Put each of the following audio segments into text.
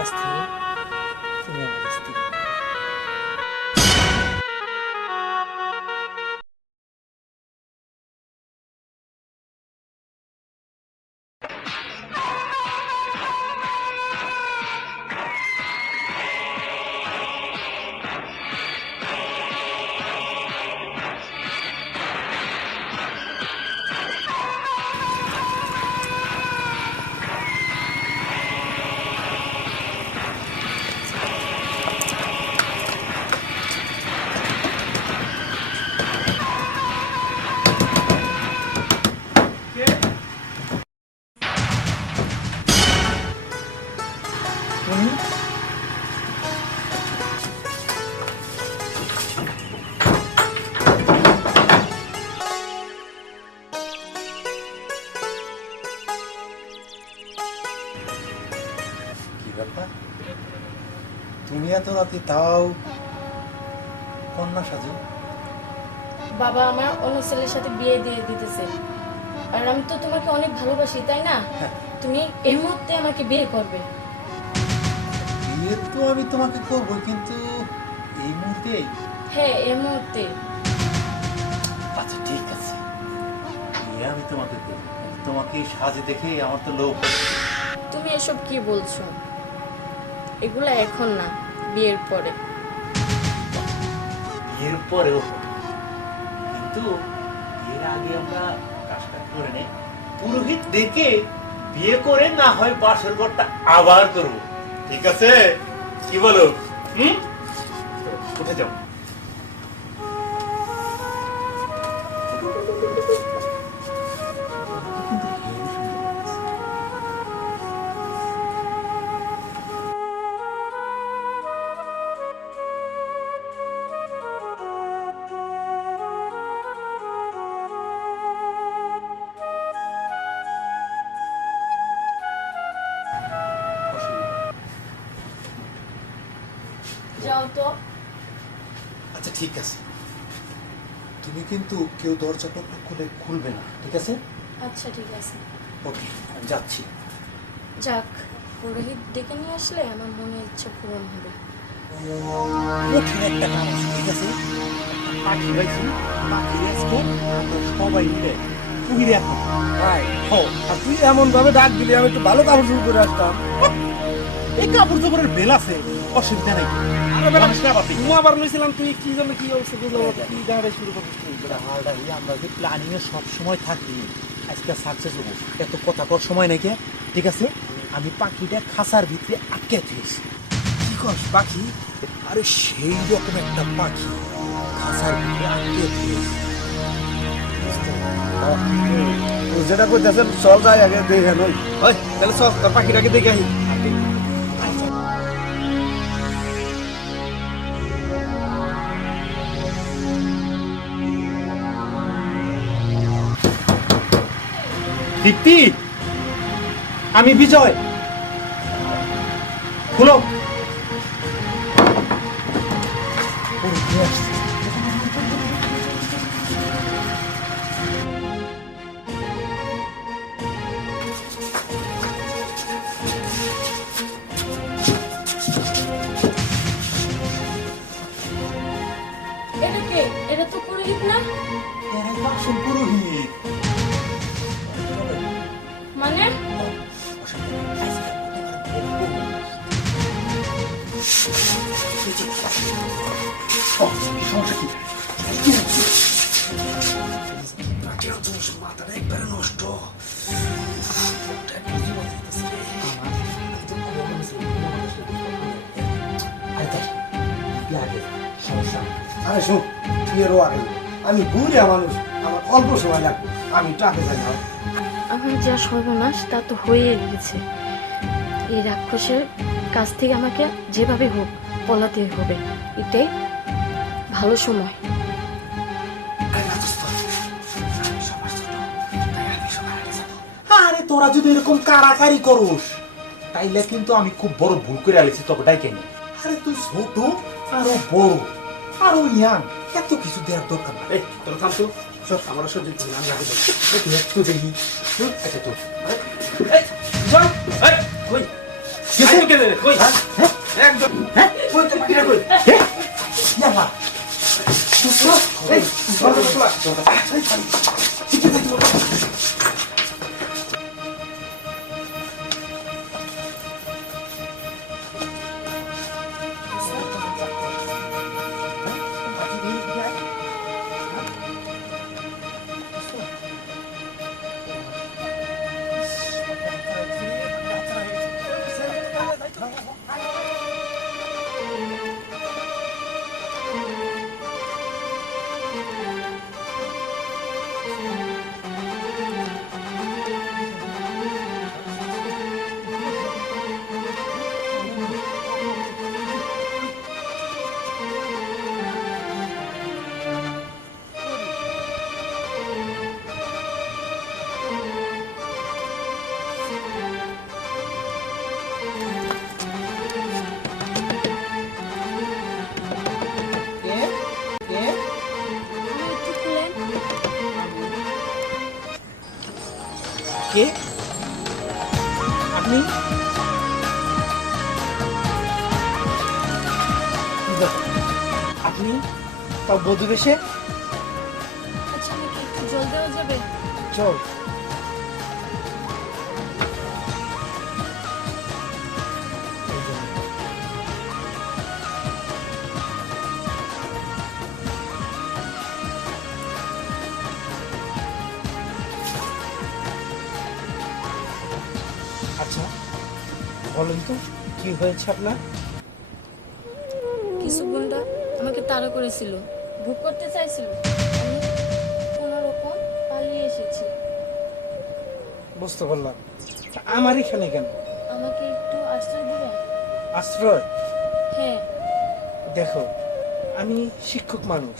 আজ থেকে তুমি আমার স্ত্রী। তুমি কি ব্যাপার, তুমি এত রাতে তাও কন্যা সাজো? বাবা আমার অন্য ছেলের সাথে বিয়ে দিয়ে দিতেছে, আর আমি তো তোমাকে অনেক ভালোবাসি, তাই না? তুমি এই মুহূর্তে আমাকে বিয়ে করবে। বিয়ে তো আমি তোমাকে করবো, কিন্তু এই মুহূর্তে? হ্যাঁ, এই মুহূর্তে। আচ্ছা ঠিক আছে, বিয়ে আমি তোমাকে করবো। তোমাকে এই সাজে দেখে আমার তো লোভ হচ্ছে। তুমি এসব কি বলছো? এগুলা এখন না, বিয়ের পরে। বিয়ের পরেও হবে, কিন্তু বিয়ের আগে আমরা কাজটা করে নেই, পুরোহিত ডেকে বিয়ে করে না হয় বাসর ঘরটা আবার করবো, ঠিক আছে? কি বলো? তো উঠে যাও। যাও তো। আচ্ছা ঠিক আছে, তুমি কিন্তু কেউ দরজা টক খুলে খুলবে না, ঠিক আছে? আচ্ছা ঠিক আছে। ওকে, আমি যাচ্ছি। যাক, পুরোহিত ডেকে নিয়ে আসলে আমার মনে ইচ্ছা পূরণ হবে। কঠিন একটা কাজ আছে, ঠিক আছে? পাখি পাইছি, পাখি আজকে আমরা সবাই মিলে পুহিরে এখন। ভাই আর তুই এমন ভাবে ডাক দিলি, আমি একটু ভালো কাপড় শুরু করে আসতাম। এই কাপড় চোপড়ের বেল আছে, অসুবিধা নেই। ঘুমাবার লইছিলাম, তুই কি জন্য কি অবস্থা বুঝলো, কি জায়গায় শুরু করছিস তুই? আমরা যে প্ল্যানিং এ সব সময় থাকি, আজকে সাকসেস হবো, এত কথা কর সময় নাকি, ঠিক আছে? আমি পাখিটা খাঁচার ভিতরে আটকে দিয়েছি। কি করস পাখি? আরে সেই রকম একটা পাখি খাঁচার ভিতরে আটকে দিয়েছি। তুই যেটা করতেছেন চল যাই আগে দেখে নই। ওই তাহলে চল তোর পাখিটাকে দেখে আহি। দীপ্তি, আমি বিজয়, খুলো। এটা কে? এটা তো পুরোহিত না। আসল পুরোহিত। মানে সমস্যা কি? মাথাটা একবারে নষ্ট। আরে শোন, তুই এরও আগে আমি বুড়িয়া মানুষ, আমার অল্প সময় লাগবে, আমি ট্রাকে যাই না। আমার যা সর্বনাশ তা তো হয়ে গেছে। এই রাক্ষসের কাছ থেকে আমাকে যেভাবে হোক পলাতে হবে, এটাই ভালো সময়। আরে তোরা যদি এরকম কারাকারি করোস, তাইলে কিন্তু আমি খুব বড় ভুল করে আলেছি, তবে ডাইকে নি। আরে তুই ছোট, আরো বড়, আরো ইয়াং, এত কিছু দেওয়ার দরকার না। এই তোর থাম তো, চল আমার সহ্য করছি না, আমি আগে যাই। একটু দেখি। আচ্ছা তো এই, চল, এই, কই? গেছে কেন রে? কই? হ্যাঁ? একদম হ্যাঁ? কই তো পাখিটা কই? হ্যাঁ? ইয়াল্লা। এই, দরজা খোলা। একটু খুলেন। কে আপনি? আপনি তাও বধূ বেশে? আচ্ছা আমাকে একটু জল দেওয়া যাবে? চল। আচ্ছা বলেন তো কি হয়েছে আপনার? কিছু গুন্ডা আমাকে তাড়া করেছিল, ভোগ করতে চাইছিল। আমি কোনো রকম পালিয়ে এসেছি। বুঝতে পারলাম। আমার এখানে কেন? আমাকে একটু আশ্রয় দিবেন? আশ্রয়? হ্যাঁ। দেখো আমি শিক্ষক মানুষ,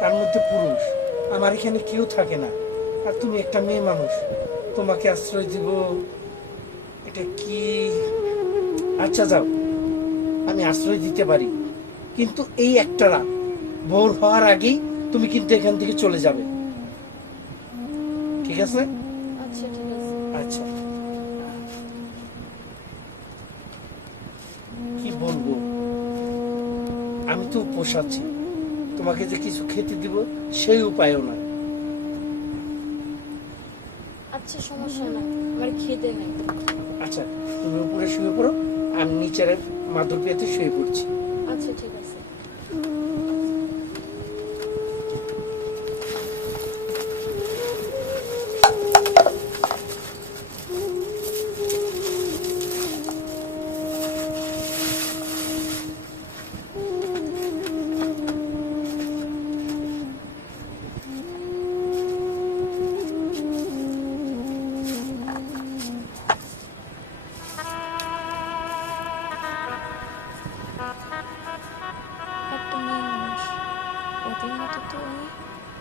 তার মধ্যে পুরুষ, আমার এখানে কেউ থাকে না, আর তুমি একটা মেয়ে মানুষ, তোমাকে আশ্রয় দিব এটা কি? আচ্ছা যাও, আমি আশ্রয় দিতে পারি, কিন্তু এই একটা রাত ভোর হওয়ার আগেই তুমি কিন্তু এখান থেকে চলে যাবে, ঠিক আছে? আচ্ছা ঠিক আছে। আচ্ছা কি বলবো, আমি তো উপোস আছি, তোমাকে যে কিছু খেতে দিব সেই উপায়ও নাই। আচ্ছা সমস্যা না, আমার খেতে নেই। আচ্ছা তুমি উপরে শুয়ে পড়ো, আমি নিচের মাদুর পেতে শুয়ে পড়ছি। আচ্ছা ঠিক আছে। একটা মেয়ে মানুষ, ওদের মতো তো আমি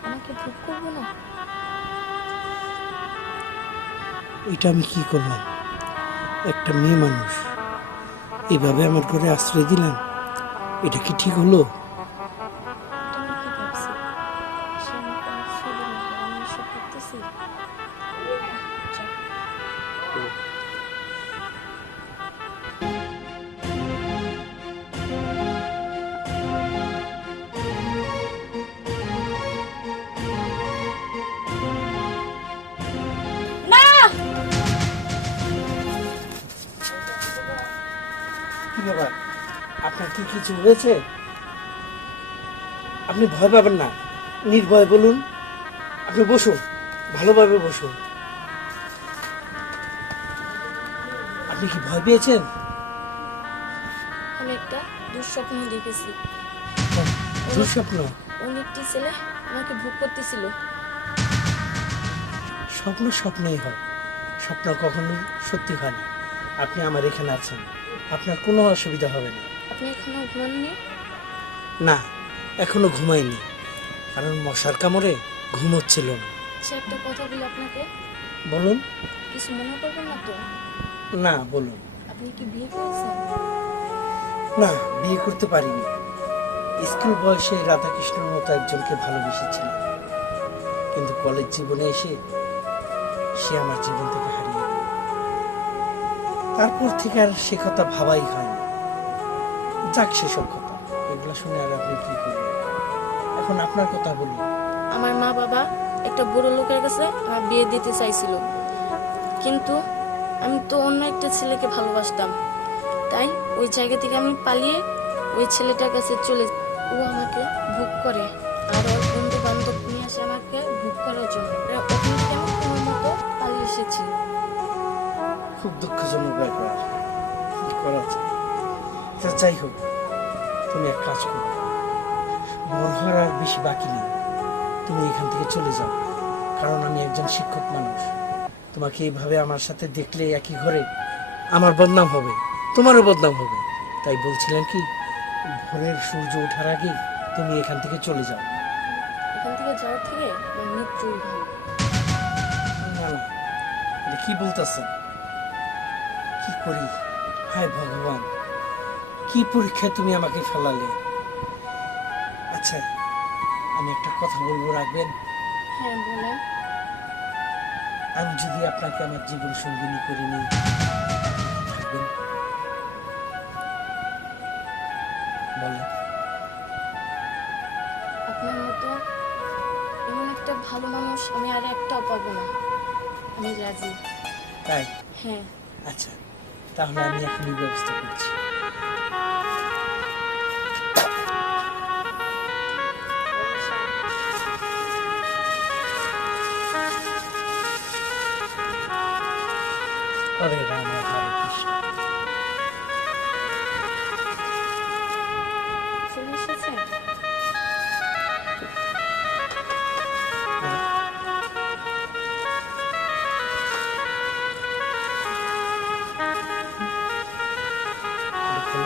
আমাকে ভোগ করবো না। এটা আমি কি করলাম? একটা মেয়ে মানুষ এভাবে আমার ঘরে আশ্রয় দিলাম, এটা কি ঠিক হলো? তুমি কি ভাবছি সে আমাকে আশ্রয় দিল, আর আমি এসব করতেছি? যাও। কি ব্যাপার, আপনার কি কিছু হয়েছে? আপনি ভয় পাবেন না, নির্ভয় বলুন। আপনি বসুন, ভালোভাবে বসুন। আপনি কি ভয় পেয়েছেন? আমি একটা দুঃস্বপ্ন দেখেছি। দুঃস্বপ্ন? অনেকটি ছেলে আমাকে ভোগ করতেছিল। স্বপ্ন স্বপ্নই হয়, স্বপ্ন কখনো সত্যি হয় না। আপনি আমার এখানে আছেন, আপনার কোনো অসুবিধা হবে না। আপনি এখনো ঘুমাননি? না, এখনো ঘুমাইনি, কারণ মশার কামড়ে ঘুম হচ্ছিল না। আচ্ছা একটা কথা বলি আপনাকে, বলুন। কিছু মনে করবেন না তো? না বলুন। আপনি কি বিয়ে করেছেন? না, বিয়ে করতে পারিনি। স্কুল বয়সে রাধাকৃষ্ণের মতো একজনকে ভালোবেসেছিলাম, কিন্তু কলেজ জীবনে এসে সে আমার জীবন থেকে হারিয়ে গেল। তারপর থেকে আর সে কথা ভাবাই হয়নি। যাক, সেসব কথা এগুলো শুনে আর আপনি কি করবেন? এখন আপনার কথা বলি। আমার মা বাবা একটা বুড়ো লোকের কাছে আমার বিয়ে দিতে চাইছিল, কিন্তু আমি তো অন্য একটা ছেলেকে ভালোবাসতাম, তাই ওই জায়গা থেকে আমি পালিয়ে ওই ছেলেটার কাছে চলে যাই। ও আমাকে বুক করে আর ওর বন্ধু বান্ধব নিয়ে আসে আমাকে বুক করার জন্য। ওখান থেকে আমি তোমার মতো পালিয়ে এসেছি। খুব দুঃখজনক ব্যাপার, কি করা যায়? তা যাই হোক, তুমি এক কাজ করো, বড় হওয়ার আর বেশি বাকি নেই, তুমি এখান থেকে চলে যাও। কারণ আমি একজন শিক্ষক মানুষ, তোমাকে এইভাবে আমার সাথে দেখলে একই ঘরে আমার বদনাম হবে, তোমারও বদনাম হবে। তাই বলছিলাম কি, ভোরের সূর্য ওঠার আগে তুমি এখান থেকে চলে যাও। এখান থেকে যাওয়ার থেকে আমার মৃত্যুই ভালো। না না, এটা কি বলতেছেন? কি করি? হায় ভগবান, কি পরীক্ষায় তুমি আমাকে ফেলালে। আচ্ছা, আমি একটা কথা বলবো, রাখবেন? হ্যাঁ বলেন। আমি যদি আপনাকে আমার জীবন সঙ্গিনী করে নিই, থাকবেন? বলেন। আপনার মতো এমন একটা ভালো মানুষ আমি আর একটাও পাবো না। আমি রাজি। তাই? হ্যাঁ। আচ্ছা, তাহলে আমি এখনই ব্যবস্থা করছি। হরে রাম, হরে কৃষ্ণ। চলে এসেছেন? দেখো,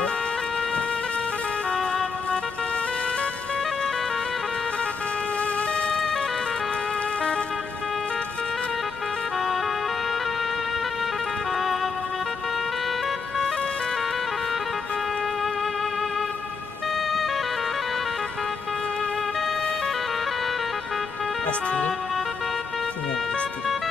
আজ থেকে তুমি আমার স্ত্রী।